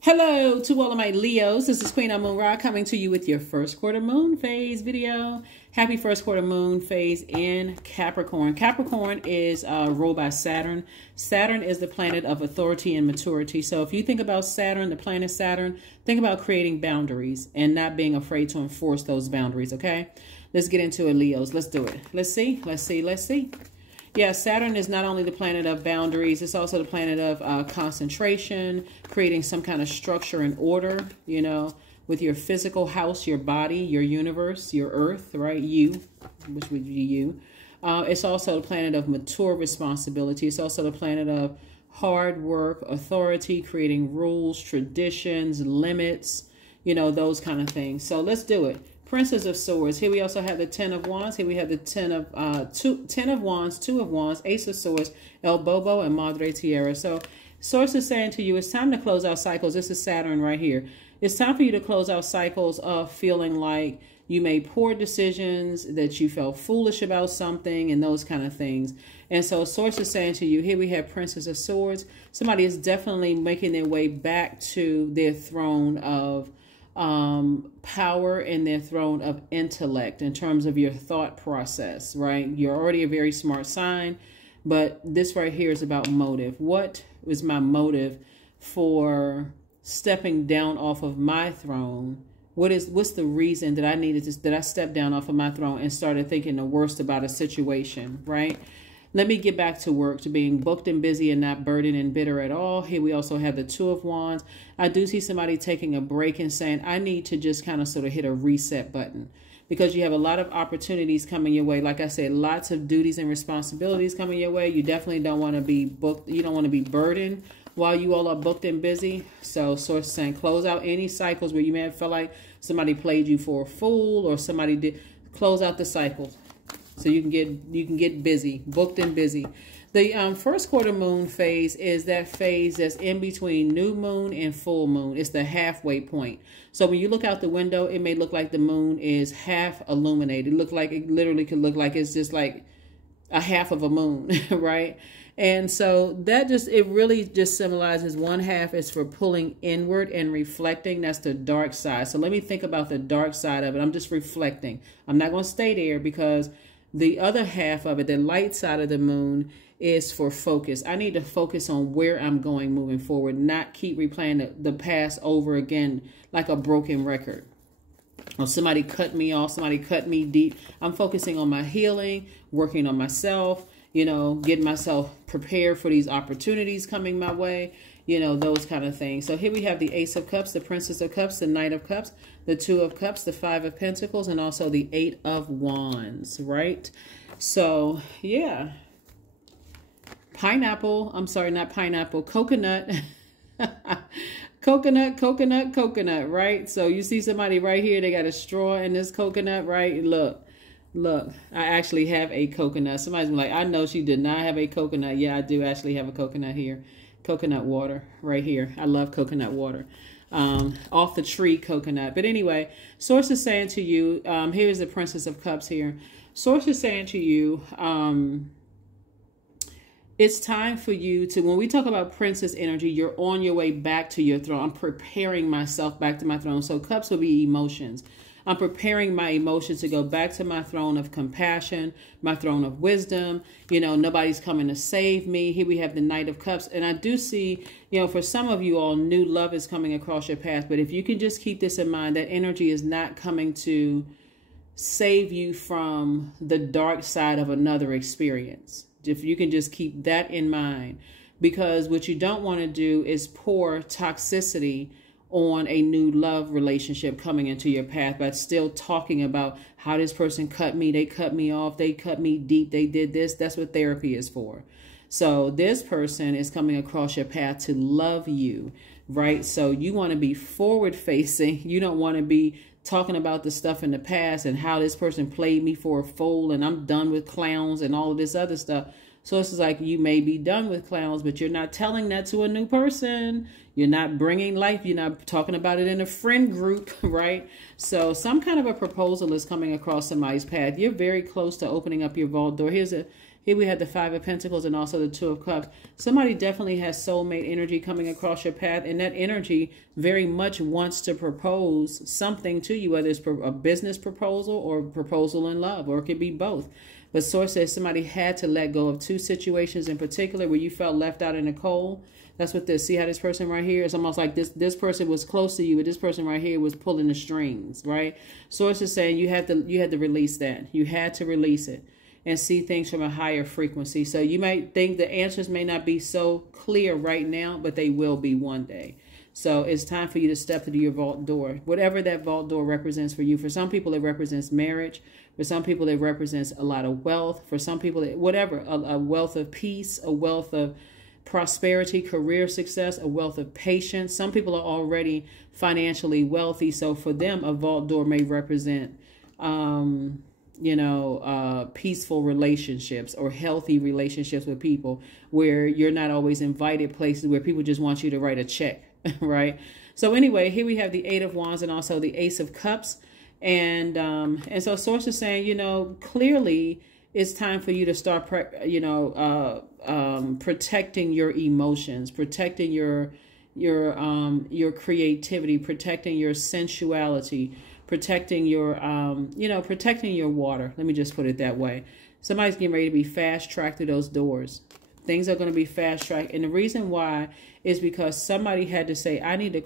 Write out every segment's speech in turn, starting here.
Hello to all of my Leos. This is Queen Amun Ra coming to you with your first quarter moon phase video. Happy first quarter moon phase in Capricorn. Capricorn is ruled by Saturn. Saturn is the planet of authority and maturity. So if you think about Saturn, the planet Saturn, think about creating boundaries and not being afraid to enforce those boundaries, okay? Let's get into it, Leos. Let's do it. Let's see. Yeah, Saturn is not only the planet of boundaries, it's also the planet of concentration, creating some kind of structure and order, you know, with your physical house, your body, your universe, your earth, right? You, which would be you. It's also the planet of mature responsibility. It's also the planet of hard work, authority, creating rules, traditions, limits, you know, those kind of things. So let's do it. Princess of Swords. Here we also have the Ten of Wands. Here we have the Ten of Wands, Two of Wands, Ace of Swords, El Bobo, and Madre Tierra. So Source is saying to you, it's time to close out cycles. This is Saturn right here. It's time for you to close out cycles of feeling like you made poor decisions, that you felt foolish about something, and those kind of things. And so Source is saying to you, here we have Princess of Swords. Somebody is definitely making their way back to their throne of power and their throne of intellect in terms of your thought process, right? You're already a very smart sign, but this right here is about motive. What was my motive for stepping down off of my throne? What's the reason that I needed to, that I stepped down off of my throne and started thinking the worst about a situation, right? Let me get back to work, to being booked and busy and not burdened and bitter at all. Here we also have the Two of Wands. I do see somebody taking a break and saying, I need to just kind of sort of hit a reset button, because you have a lot of opportunities coming your way. Like I said, lots of duties and responsibilities coming your way. You definitely don't want to be booked. You don't want to be burdened while you all are booked and busy. So Source is saying, close out any cycles where you may have felt like somebody played you for a fool or somebody did. Close out the cycles. So you can get busy, booked and busy. The first quarter moon phase is that phase that's in between new moon and full moon. It's the halfway point. So when you look out the window, it may look like the moon is half illuminated. It literally could look like it's just like a half of a moon, right? And so that it really just symbolizes one half is for pulling inward and reflecting. That's the dark side. So let me think about the dark side of it. I'm just reflecting. I'm not going to stay there, because the other half of it, the light side of the moon, is for focus. I need to focus on where I'm going moving forward, not keep replaying the past over again like a broken record. Or somebody cut me off, somebody cut me deep. I'm focusing on my healing, working on myself, you know, getting myself prepared for these opportunities coming my way, you know, those kind of things. So here we have the Ace of Cups, the Princess of Cups, the Knight of Cups, the Two of Cups, the Five of Pentacles, and also the Eight of Wands, right? So, yeah. Pineapple. I'm sorry, not pineapple. Coconut. Coconut, right? So you see somebody right here, they got a straw in this coconut, right? Look, I actually have a coconut. Somebody's like, I know she did not have a coconut. Yeah, I do actually have a coconut here. Coconut water right here. I love coconut water. Off the tree coconut. But anyway, Source is saying to you, here's the Princess of Cups here. Source is saying to you, it's time for you to, when we talk about princess energy, you're on your way back to your throne. I'm preparing myself back to my throne. So cups will be emotions. I'm preparing my emotions to go back to my throne of compassion, my throne of wisdom. You know, nobody's coming to save me. Here we have the Knight of Cups. And I do see, you know, for some of you all, new love is coming across your path. But if you can just keep this in mind, that energy is not coming to save you from the dark side of another experience. If you can just keep that in mind, because what you don't want to do is pour toxicity on a new love relationship coming into your path, but still talking about how this person cut me, they cut me off, they cut me deep, they did this. That's what therapy is for. So this person is coming across your path to love you, right? So you want to be forward facing. You don't want to be talking about the stuff in the past and how this person played me for a fool and I'm done with clowns and all of this other stuff. So it's like, you may be done with clowns, but you're not telling that to a new person. You're not bringing life. You're not talking about it in a friend group, right? So some kind of a proposal is coming across somebody's path. You're very close to opening up your vault door. Here's Here we have the Five of Pentacles and also the Two of Cups. Somebody definitely has soulmate energy coming across your path, and that energy very much wants to propose something to you, whether it's a business proposal or proposal in love, or it could be both. But Source says somebody had to let go of two situations in particular where you felt left out in the cold. That's what this, see how this person right here, it's almost like this person was close to you, but this person right here was pulling the strings, right? Source is saying you had to release that. You had to release it and see things from a higher frequency. So you might think the answers may not be so clear right now, but they will be one day. So it's time for you to step through your vault door, whatever that vault door represents for you. For some people, it represents marriage. For some people, it represents a lot of wealth. For some people, whatever, a wealth of peace, a wealth of prosperity, career success, a wealth of patience. Some people are already financially wealthy. So for them, a vault door may represent, peaceful relationships or healthy relationships with people where you're not always invited places where people just want you to write a check, right? So anyway, here we have the Eight of Wands and also the Ace of Cups. And so Source is saying, clearly it's time for you to start, protecting your emotions, protecting your creativity, protecting your sensuality, protecting your, protecting your water. Let me just put it that way. Somebody's getting ready to be fast-tracked through those doors. Things are going to be fast-tracked. And the reason why is because somebody had to say,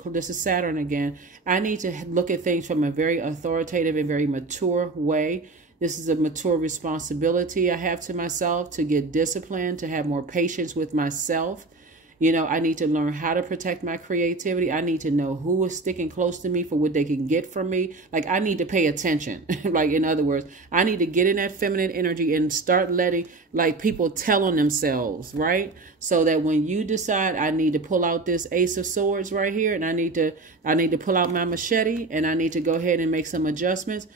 this is Saturn again, I need to look at things from a very authoritative and very mature way. This is a mature responsibility I have to myself, to get disciplined, to have more patience with myself. I need to learn how to protect my creativity. I need to know who is sticking close to me for what they can get from me. Like, I need to pay attention. Like, in other words, I need to get in that feminine energy and start letting, like, people tell on themselves, right? So that when you decide I need to pull out this Ace of Swords right here, and I need to pull out my machete, and I need to go ahead and make some adjustments,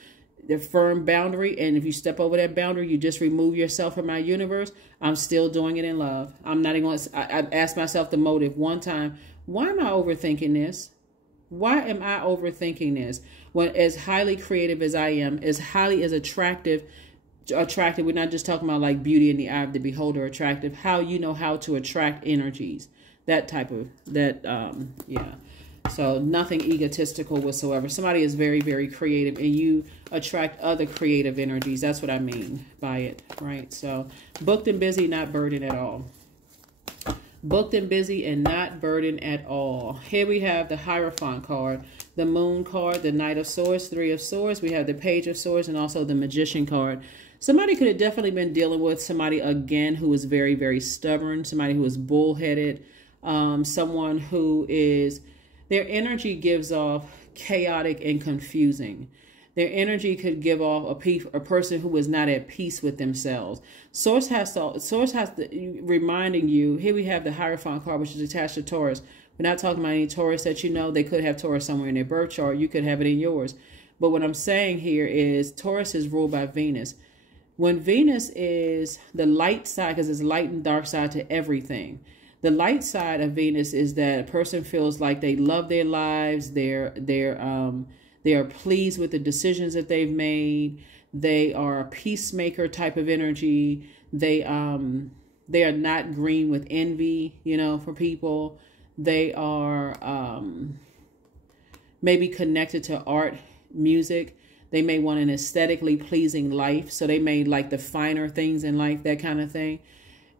the firm boundary, and if you step over that boundary, you just remove yourself from my universe. I'm still doing it in love. I'm not even going to, I asked myself the motive one time, why am I overthinking this? Why am I overthinking this? When as highly creative as I am, as highly as attractive, we're not just talking about like beauty in the eye of the beholder, attractive, how you know how to attract energies, that type of, yeah. So nothing egotistical whatsoever. Somebody is very, very creative, and you attract other creative energies. That's what I mean by it, right? So booked and busy, not burdened at all. Booked and busy and not burdened at all. Here we have the Hierophant card, the Moon card, the Knight of Swords, Three of Swords. We have the Page of Swords and also the Magician card. Somebody could have definitely been dealing with somebody, again, who is very, very stubborn, somebody who is bullheaded, someone who is... Their energy gives off chaotic and confusing. Their energy could give off a person who is not at peace with themselves. Source has to reminding you, here we have the Hierophant card, which is attached to Taurus. We're not talking about any Taurus that you know. They could have Taurus somewhere in their birth chart. You could have it in yours. But what I'm saying here is Taurus is ruled by Venus. When Venus is the light side, because it's light and dark side to everything. The light side of Venus is that a person feels like they love their lives. They are pleased with the decisions that they've made. They are a peacemaker type of energy. They are not green with envy, for people. They are maybe connected to art, music. They may want an aesthetically pleasing life. So they may like the finer things in life, that kind of thing.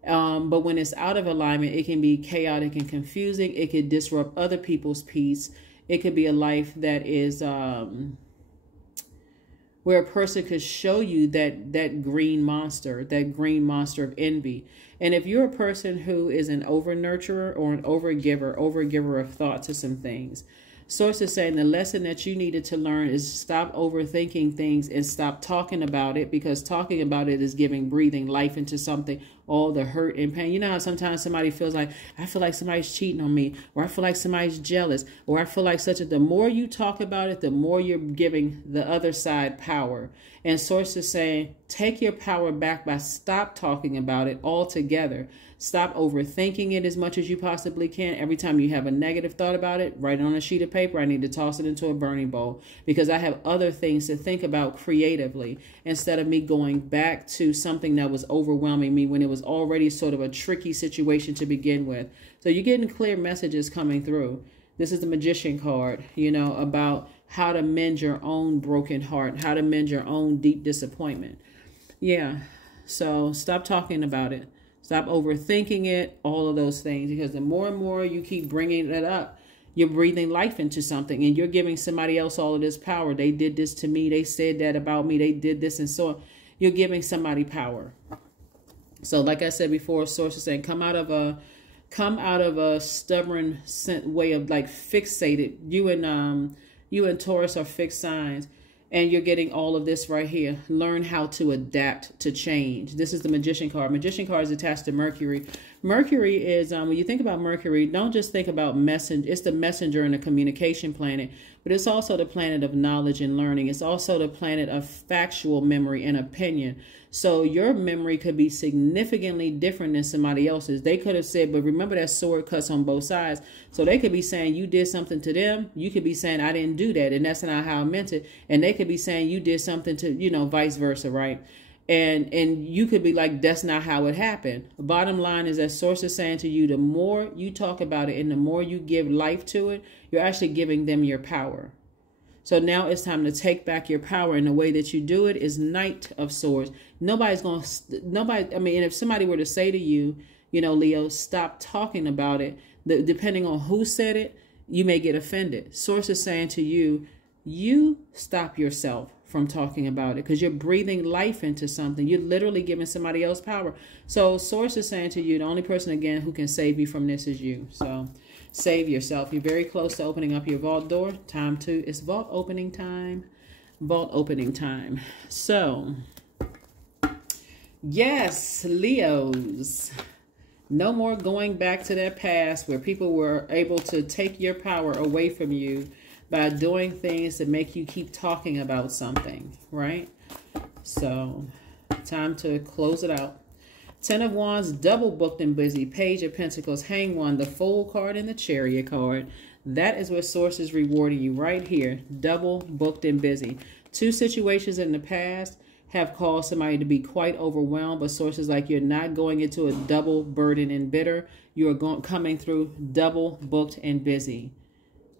But when it's out of alignment, it can be chaotic and confusing. It could disrupt other people's peace. It could be a life that is where a person could show you that green monster of envy. And if you're a person who is an over-nurturer or an overgiver of thought to some things, Source is saying the lesson that you needed to learn is stop overthinking things and stop talking about it, because talking about it is breathing life into something all the hurt and pain. You know how sometimes somebody feels like, I feel like somebody's cheating on me, or I feel like somebody's jealous, or I feel like the more you talk about it, the more you're giving the other side power. And Source is saying, take your power back by stop talking about it altogether. Stop overthinking it as much as you possibly can. Every time you have a negative thought about it, write it on a sheet of paper. I need to toss it into a burning bowl because I have other things to think about creatively instead of me going back to something that was overwhelming me when it was already sort of a tricky situation to begin with. So you're getting clear messages coming through. This is the Magician card, you know, about how to mend your own broken heart, how to mend your own deep disappointment. Yeah, so stop talking about it. Stop overthinking it, all of those things, because the more and more you keep bringing it up, you're breathing life into something and you're giving somebody else all of this power. They did this to me. They said that about me. They did this and so on. You're giving somebody power. So like I said before, Source is saying, come out of a stubborn way of like fixated. You and Taurus are fixed signs. And you're getting all of this right here. Learn how to adapt to change. This is the Magician card. Magician card is attached to Mercury. Mercury is, when you think about Mercury, don't just think about messenger. It's the messenger and the communication planet, but it's also the planet of knowledge and learning. It's also the planet of factual memory and opinion. So your memory could be significantly different than somebody else's. They could have said, but remember that sword cuts on both sides. So they could be saying you did something to them. You could be saying I didn't do that. And that's not how I meant it. And they could be saying you did something to, you know, vice versa, right? And you could be like, that's not how it happened. The bottom line is that Source is saying to you, the more you talk about it and the more you give life to it, you're actually giving them your power. So now it's time to take back your power. And the way that you do it is Knight of Swords. Nobody's going to, I mean, if somebody were to say to you, you know, Leo, stop talking about it, depending on who said it, you may get offended. Source is saying to you, you stop yourself from talking about it because you're breathing life into something. You're literally giving somebody else power. So Source is saying to you, the only person, again, who can save you from this is you. So save yourself. You're very close to opening up your vault door. It's vault opening time. Vault opening time. So, yes, Leos. No more going back to that past where people were able to take your power away from you by doing things that make you keep talking about something, right? So, time to close it out. 10 of Wands, double booked and busy. Page of Pentacles, Hang One, the Fool card, and the Chariot card. That is what Source is rewarding you right here. Double booked and busy. Two situations in the past have caused somebody to be quite overwhelmed, but Source is like, you're not going into a double burden and bitter. You are coming through double booked and busy.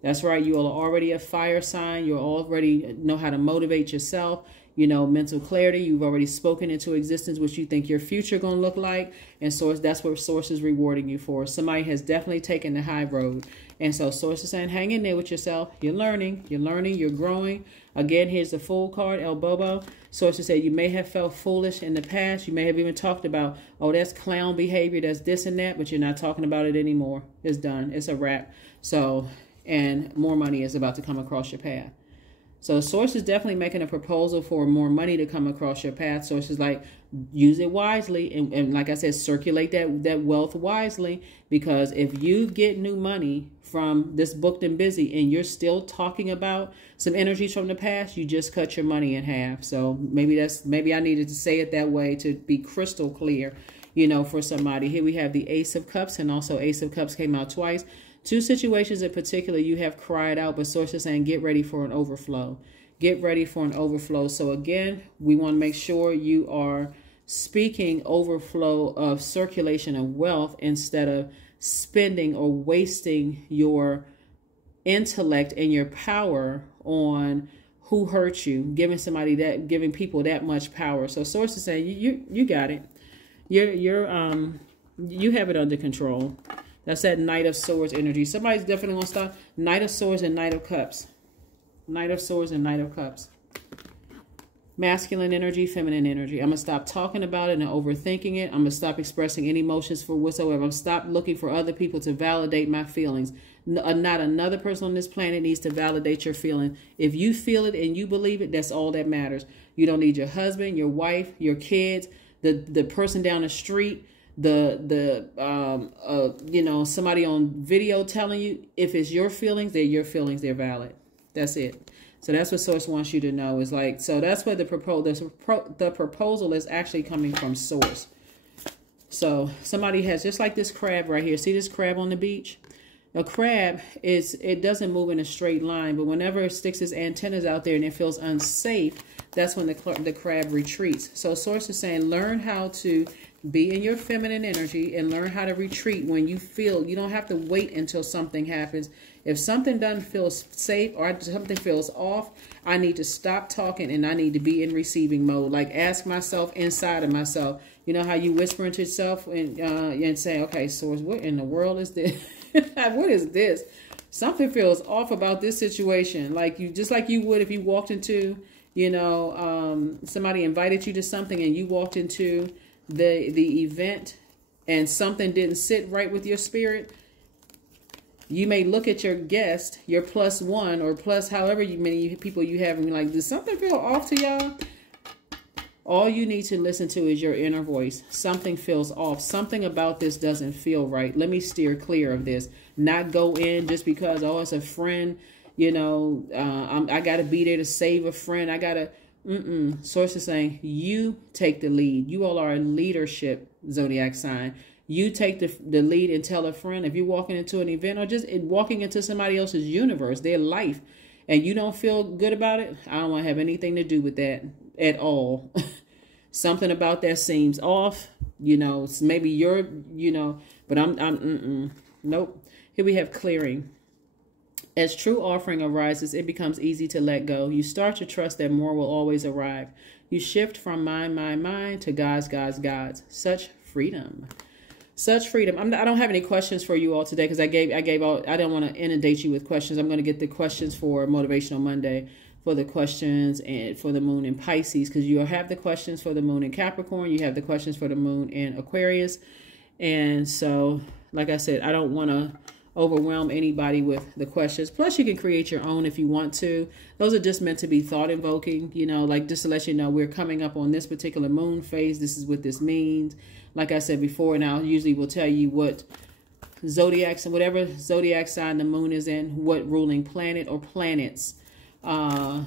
That's right. You are already a fire sign. You already know how to motivate yourself. You know, mental clarity. You've already spoken into existence what you think your future going to look like. And Source, that's what Source is rewarding you for. Somebody has definitely taken the high road. And so Source is saying, hang in there with yourself. You're learning, you're growing. Again, here's the Fool card, El Bobo. Source is saying you may have felt foolish in the past. You may have even talked about, oh, that's clown behavior, that's this and that, but you're not talking about it anymore. It's done. It's a wrap. So, and more money is about to come across your path. So Source is definitely making a proposal for more money to come across your path. Source is like, use it wisely. And like I said, circulate that wealth wisely. Because if you get new money from this booked and busy and you're still talking about some energies from the past, you just cut your money in half. So maybe I needed to say it that way to be crystal clear, you know, for somebody. Here we have the Ace of Cups, and also Ace of Cups came out twice. Two situations in particular you have cried out, but Source is saying get ready for an overflow. Get ready for an overflow. So again, we want to make sure you are speaking overflow of circulation of wealth instead of spending or wasting your intellect and your power on who hurt you, giving people that much power. So Source is saying you got it. You have it under control. That's that Knight of Swords energy. Somebody's definitely going to stop. Knight of Swords and Knight of Cups. Knight of Swords and Knight of Cups. Masculine energy, feminine energy. I'm going to stop talking about it and overthinking it. I'm going to stop expressing any emotions for whatsoever. I'm going to stop looking for other people to validate my feelings. Not another person on this planet needs to validate your feeling. If you feel it and you believe it, that's all that matters. You don't need your husband, your wife, your kids, the person down the street, you know, somebody on video telling you if it's your feelings, they're your feelings, they're valid. That's it. So that's what Source wants you to know is like, so that's what the proposal is actually coming from Source. So somebody has, just like this crab right here. See this crab on the beach? A crab it doesn't move in a straight line, but whenever it sticks its antennas out there and it feels unsafe, that's when the crab retreats. So Source is saying, learn how to be in your feminine energy and learn how to retreat when you feel. You don't have to wait until something happens. If something doesn't feel safe or something feels off, I need to stop talking and I need to be in receiving mode. Like ask myself inside of myself. You know how you whisper into yourself and say, okay, Source, what in the world is this? What is this? Something feels off about this situation. Like just like you would if you walked into, you know, somebody invited you to something and you walked into the event and something didn't sit right with your spirit. You may look at your guest, your +1 or plus however many people you have, and be like, does something feel off to y'all? All you need to listen to is your inner voice. Something feels off. Something about this doesn't feel right. Let me steer clear of this. Not go in just because, oh, it's a friend. You know, I got to be there to save a friend. I got to, Source is saying, you take the lead. You all are a leadership zodiac sign. You take the lead and tell a friend, if you're walking into an event or just walking into somebody else's universe, their life, and you don't feel good about it, I don't want to have anything to do with that at all. Something about that seems off, you know, maybe you're, you know, but nope. Here we have clearing. As true offering arises, it becomes easy to let go. You start to trust that more will always arrive. You shift from mine to God's. Such freedom. Such freedom. I don't have any questions for you all today because I don't want to inundate you with questions. I'm going to get the questions for Motivational Monday, for the questions and for the moon in Pisces, because you have the questions for the moon in Capricorn. You have the questions for the moon in Aquarius. And so, like I said, I don't want to overwhelm anybody with the questions. Plus, you can create your own if you want to. Those are just meant to be thought invoking, you know, like just to let you know we're coming up on this particular moon phase. This is what this means. Like I said before, and I usually will tell you what zodiacs and whatever zodiac sign the moon is in, what ruling planet or planets are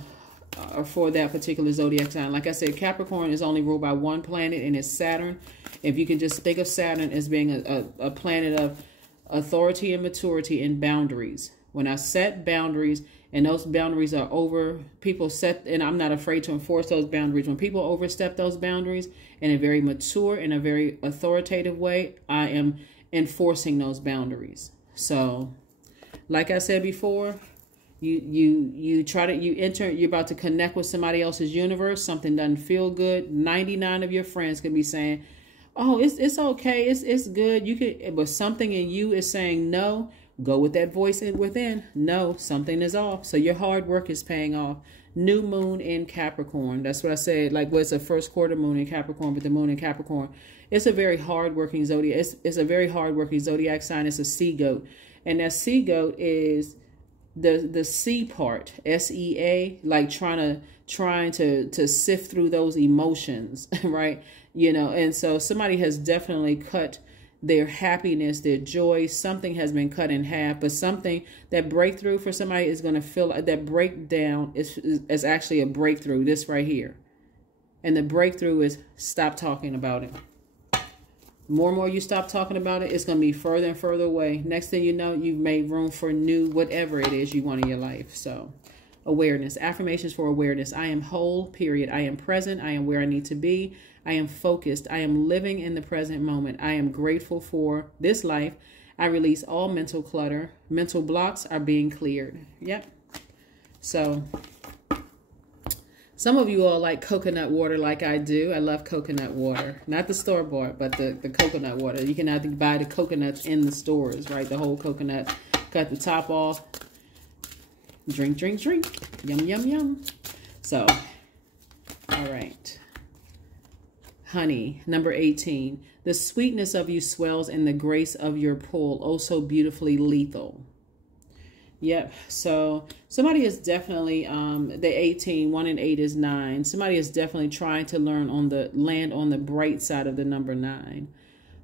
for that particular zodiac sign. Like I said, Capricorn is only ruled by one planet, and it's Saturn. If you can just think of Saturn as being a planet of authority and maturity and boundaries. When I set boundaries and those boundaries are over, people set, and I'm not afraid to enforce those boundaries. When people overstep those boundaries in a very mature and a very authoritative way, I am enforcing those boundaries. So, like I said before, you're about to connect with somebody else's universe. Something doesn't feel good. 99 of your friends could be saying, oh, it's okay, it's good. You could, but something in you is saying no. Go with that voice within. No, something is off. So your hard work is paying off. New moon in Capricorn. That's what I said. Like, well, it's a first quarter moon in Capricorn, but the moon in Capricorn, it's a very hardworking zodiac. It's a very hardworking zodiac sign. It's a sea goat, and that sea goat is the sea part, SEA, like trying to sift through those emotions, right? You know, and so somebody has definitely cut their happiness, their joy. Something has been cut in half, but something, that breakthrough for somebody is going to feel like that breakdown is actually a breakthrough, this right here. And the breakthrough is stop talking about it. More and more you stop talking about it, it's going to be further and further away. Next thing you know, you've made room for new, whatever it is you want in your life. So awareness, affirmations for awareness. I am whole, period. I am present. I am where I need to be. I am focused. I am living in the present moment. I am grateful for this life. I release all mental clutter. Mental blocks are being cleared. Yep. So some of you all like coconut water like I do. I love coconut water. Not the store-bought, but the coconut water. You can either buy the coconuts in the stores, right? The whole coconut. Cut the top off. Drink, drink, drink. Yum, yum, yum. So, all right. Honey, number 18. The sweetness of you swells and the grace of your pull, oh so beautifully lethal. Yep. So somebody is definitely, the 18, 1 and 8 is 9. Somebody is definitely trying to land on the bright side of the number 9.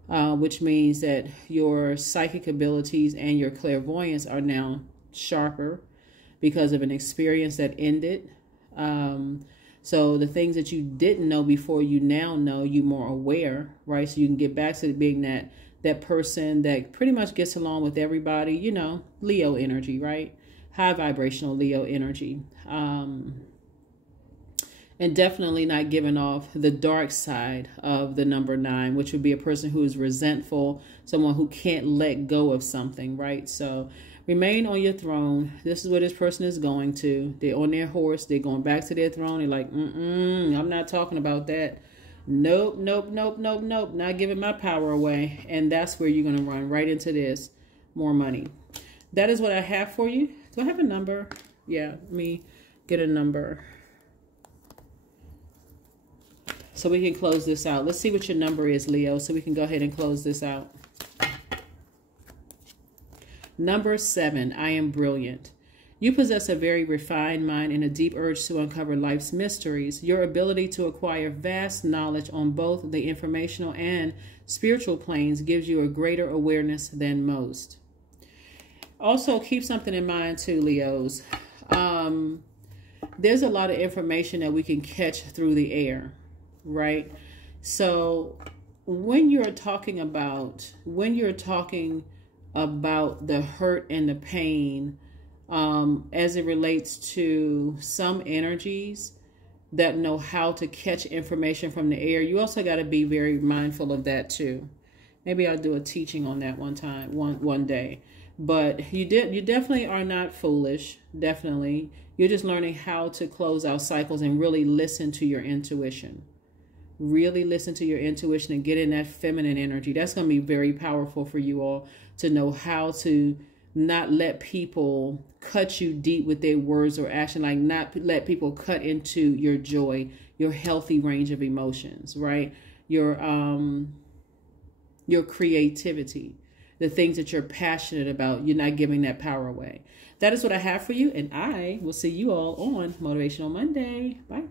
which means that your psychic abilities and your clairvoyance are now sharper because of an experience that ended. So the things that you didn't know before, you now know, you more aware, right? So you can get back to being that person that pretty much gets along with everybody, you know, Leo energy, right? High vibrational Leo energy. And definitely not giving off the dark side of the number 9, which would be a person who is resentful, someone who can't let go of something, right? So remain on your throne. This is where this person is going to. They're on their horse. They're going back to their throne. They're like, I'm not talking about that. Nope, nope, nope, nope, nope. Not giving my power away. And that's where you're going to run right into this. More money. That is what I have for you. Do I have a number? Yeah, let me get a number, so we can close this out. Let's see what your number is, Leo, so we can go ahead and close this out. Number 7, I am brilliant. You possess a very refined mind and a deep urge to uncover life's mysteries. Your ability to acquire vast knowledge on both the informational and spiritual planes gives you a greater awareness than most. Also, keep something in mind too, Leos. There's a lot of information that we can catch through the air, right? So when you're talking about the hurt and the pain, as it relates to some energies that know how to catch information from the air, you also got to be very mindful of that too. Maybe I'll do a teaching on that one day. But you definitely are not foolish. Definitely. You're just learning how to close out cycles and really listen to your intuition. Really listen to your intuition and get in that feminine energy. That's going to be very powerful for you all to know how to not let people cut you deep with their words or action, like not let people cut into your joy, your healthy range of emotions, right? Your creativity, the things that you're passionate about, you're not giving that power away. That is what I have for you, and I will see you all on Motivational Monday. Bye.